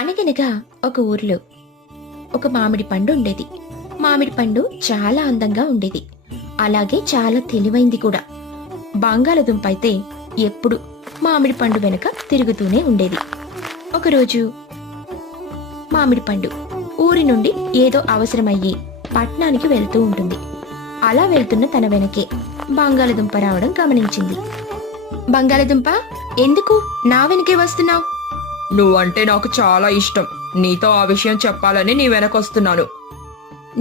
అనగనగా ఒక ఊర్లో ఒక మామిడి పండు ఉండేది. మామిడి పండు చాలా అందంగా ఉండేది. అలాగే చాలా తెలివైంది కూడా. బంగాళదుంప అయితే ఎప్పుడు మామిడి పండు వెనుక తిరుగుతూనే ఉండేది. ఒకరోజు మామిడి పండు ఊరి నుండి ఏదో అవసరమయ్యి పట్నానికి వెళ్తూ ఉంటుంది. అలా వెళ్తున్న తన వెనకే బంగాళదుంప రావడం గమనించింది. బంగాళదుంప, ఎందుకు నా వెనకే వస్తున్నావు? నువ్వంటే నాకు చాలా ఇష్టం. నీతో ఆ విషయం చెప్పాలని నీ వెనకొస్తున్నాను.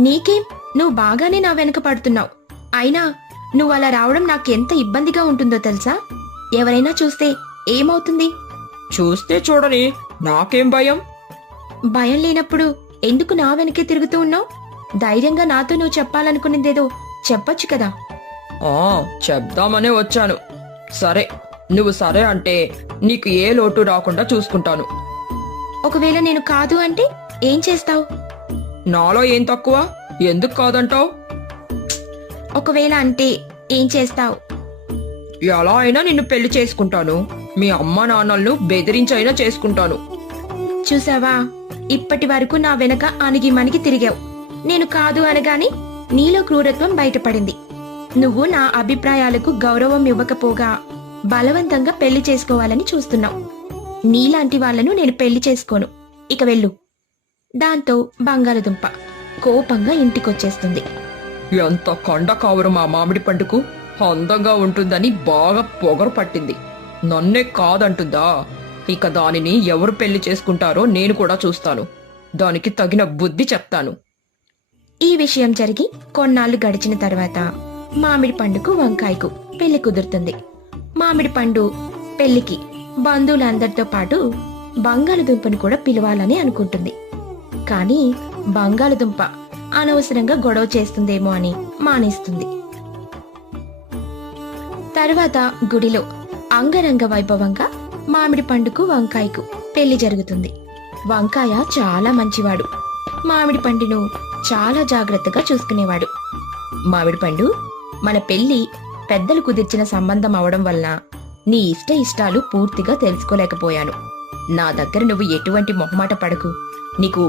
నీకేం, నువ్వు బాగానే నా వెనక పడుతున్నావు. అయినా నువ్వు అలా రావడం నాకెంత ఇబ్బందిగా ఉంటుందో తెలుసా? ఎవరైనా చూస్తే ఏమవుతుంది? చూస్తే చూడని, నాకేం భయం? భయం లేనప్పుడు ఎందుకు నా వెనకే తిరుగుతూ ఉన్నావు? ధైర్యంగా నాతో నువ్వు చెప్పాలనుకునేదేదో చెప్పొచ్చు కదా. చెప్దామనే వచ్చాను. సరే, నువ్వు సరే అంటే నీకు ఏ లోటు రాకుండా చూసుకుంటాను. ఒకవేళ నేను కాదు అంటే ఏం చేస్తావు? నాలో ఏం తక్కువ? ఎందుకు కాదంటావు? ఒకవేళ అంటే ఏం చేస్తావు? ఎలా అయినా నిన్ను పెళ్లి చేసుకుంటాను. మీ అమ్మా నాన్నలను బెదిరించైనా చేసుకుంటాను. చూసావా, ఇప్పటి వరకు నా వెనక అణిగి మణిగి తిరిగావు. నేను కాదు అనగాని నీలో క్రూరత్వం బయటపడింది. నువ్వు నా అభిప్రాయాలకు గౌరవం ఇవ్వకపోగా బలవంతంగా పెళ్లి చేసుకోవాలని చూస్తున్నావు. నీలాంటి వాళ్లను నేను పెళ్లి చేసుకోను. ఇక వెళ్ళు. దాంతో బంగాళదుంప కోపంగా ఇంటికొచ్చేస్తుంది. ఎంత కొండ కావరు మా మామిడి పండుకు అందంగా ఉంటుందని బాగా పొగరు పట్టింది. నన్నే కాదంటుందా? ఇక దానిని ఎవరు పెళ్లి చేసుకుంటారో నేను కూడా చూస్తాను. దానికి తగిన బుద్ధి చెప్తాను. ఈ విషయం జరిగి కొన్నాళ్లు గడిచిన తర్వాత మామిడి పండుకు వంకాయకు పెళ్లి కుదురుతుంది. మామిడి పండు పెళ్లికి బంధువులందరితో పాటు బంగాళదుంపను కూడా పిలవాలని అనుకుంటుంది. కానీ బంగాళదుంప అనవసరంగా గొడవ చేస్తుందేమో అని మానేస్తుంది. తర్వాత గుడిలో అంగరంగ వైభవంగా మామిడి పండుకు వంకాయకు పెళ్లి జరుగుతుంది. వంకాయ చాలా మంచివాడు. మామిడి పండును చాలా జాగ్రత్తగా చూసుకునేవాడు. మామిడి పండు, మన పెళ్లి పెద్దలు కుదిర్చిన సంబంధం అవడం వలన నీ ఇష్టాలు పూర్తిగా తెలుసుకోలేకపోయాను. నా దగ్గర నువ్వు ఎటువంటి మొహమాట పడకు. నీకు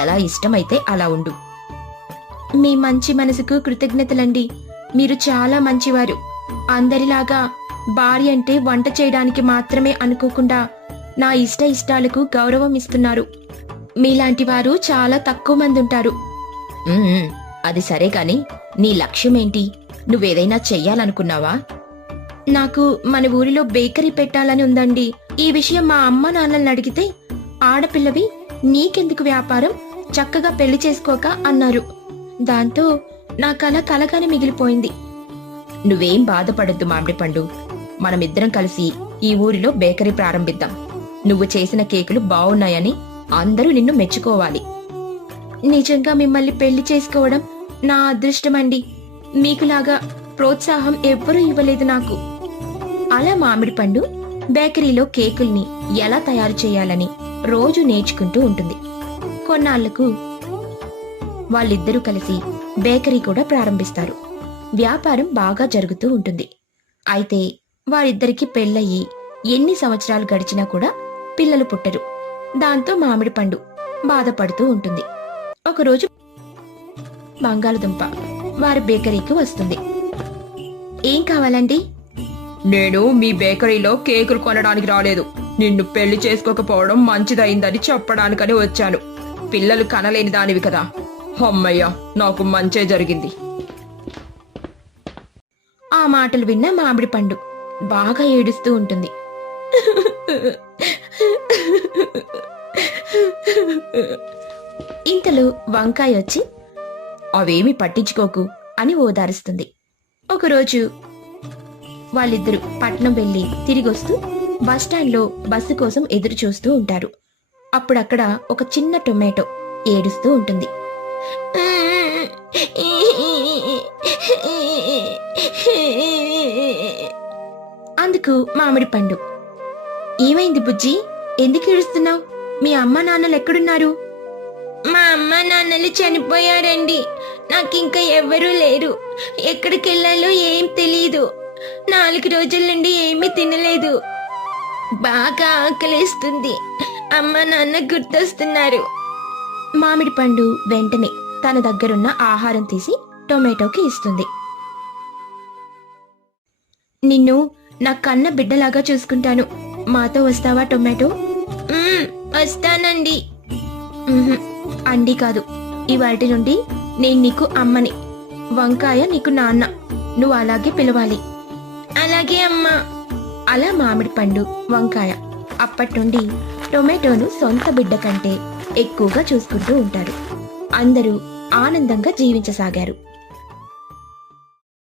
ఎలా ఇష్టమైతే అలా ఉండు. మీ మంచి మనసుకు కృతజ్ఞతలండి. మీరు చాలా మంచివారు. అందరిలాగా భార్య అంటే వంట చేయడానికి మాత్రమే అనుకోకుండా నా ఇష్టాలకు గౌరవం ఇస్తున్నారు. మీలాంటి వారు చాలా తక్కువ మంది ఉంటారు. అది సరే కాని నీ లక్ష్యమేంటి? నువ్వేదైనా చెయ్యాలనుకున్నావా? నాకు మన ఊరిలో బేకరీ పెట్టాలని ఉందండి. ఈ విషయం మా అమ్మ నాన్నల్ని అడిగితే ఆడపిల్లవి, నీకెందుకు వ్యాపారం, చక్కగా పెళ్లి చేసుకోక అన్నారు. దాంతో నా కల కలగానే మిగిలిపోయింది. నువ్వేం బాధపడొద్దు మామిడి పండు. మనమిద్దరం కలిసి ఈ ఊరిలో బేకరీ ప్రారంభిద్దాం. నువ్వు చేసిన కేకులు బావున్నాయని అందరూ నిన్ను మెచ్చుకోవాలి. నిజంగా మిమ్మల్ని పెళ్లి చేసుకోవడం నా అదృష్టమండి. మీకులాగా ప్రోత్సాహం ఎవ్వరూ ఇవ్వలేదు నాకు. అలా మామిడి పండు బేకరీలో కేకుల్ని ఎలా తయారు చేయాలని రోజు నేర్చుకుంటూ ఉంటుంది. కొన్నాళ్లకు వాళ్ళిద్దరూ కలిసి బేకరీ కూడా ప్రారంభిస్తారు. వ్యాపారం బాగా జరుగుతూ ఉంటుంది. అయితే వారిద్దరికి పెళ్ళయి ఎన్ని సంవత్సరాలు గడిచినా కూడా పిల్లలు పుట్టరు. దాంతో మామిడి పండు బాధపడుతూ ఉంటుంది. ఒకరోజు బంగాళదుంప వారి బేకరీకి వస్తుంది. ఏం కావాలండి? నేను మీ బేకరీలో కేకులు కొనడానికి రాలేదు. నిన్ను పెళ్లి చేసుకోకపోవడం మంచిదైందని చెప్పడానికని వచ్చాను. పిల్లలు కనలేని దానివి కదా. అమ్మయ్యా, నాకు మంచే జరిగింది. ఆ మాటలు విన్న మామిడి పండు బాగా ఏడుస్తూ ఉంటుంది. ఇంతలో వంకాయ వచ్చి, అవేమి పట్టించుకోకు అని ఓదారుస్తుంది. ఒకరోజు వాళ్ళిద్దరూ పట్నం వెళ్లి తిరిగొస్తూ బస్టాండ్లో బస్సు కోసం ఎదురు చూస్తూ ఉంటారు. అప్పుడక్కడ ఒక చిన్న టొమాటో ఏడుస్తూ ఉంటుంది. అందుకు మామిడి పండు, ఏమైంది బుజ్జి, ఎందుకు ఏడుస్తున్నావు? మీ అమ్మ నాన్నలు ఎక్కడున్నారు? మా అమ్మ నాన్నలు చనిపోయారండి. నాకింకా ఎవ్వరూ లేరు. ఎక్కడికెళ్లాలో ఏం తెలీదు. 4 రోజుల నుండి ఏమీ తినలేదు. బాగా ఆకలేస్తుంది. అమ్మ నాన్న గుర్తొస్తున్నారు. మామిడి పండు వెంటనే తన దగ్గరున్న ఆహారం తీసి టొమాటోకి ఇస్తుంది. నిన్ను నా కన్న బిడ్డలాగా చూసుకుంటాను. మాతో వస్తావా టొమాటో? వస్తానండి. అండి కాదు, ఇవాటి నుండి నేను నీకు అమ్మని, వంకాయ నీకు నాన్న. నువ్వు అలాగే పిలవాలి. అలాగే అమ్మా. అలా మామిడి పండు, వంకాయ అప్పటి నుండి టొమాటోను సొంత బిడ్డ కంటే ఎక్కువగా చూసుకుంటూ ఉంటారు. అందరూ ఆనందంగా జీవించసాగారు.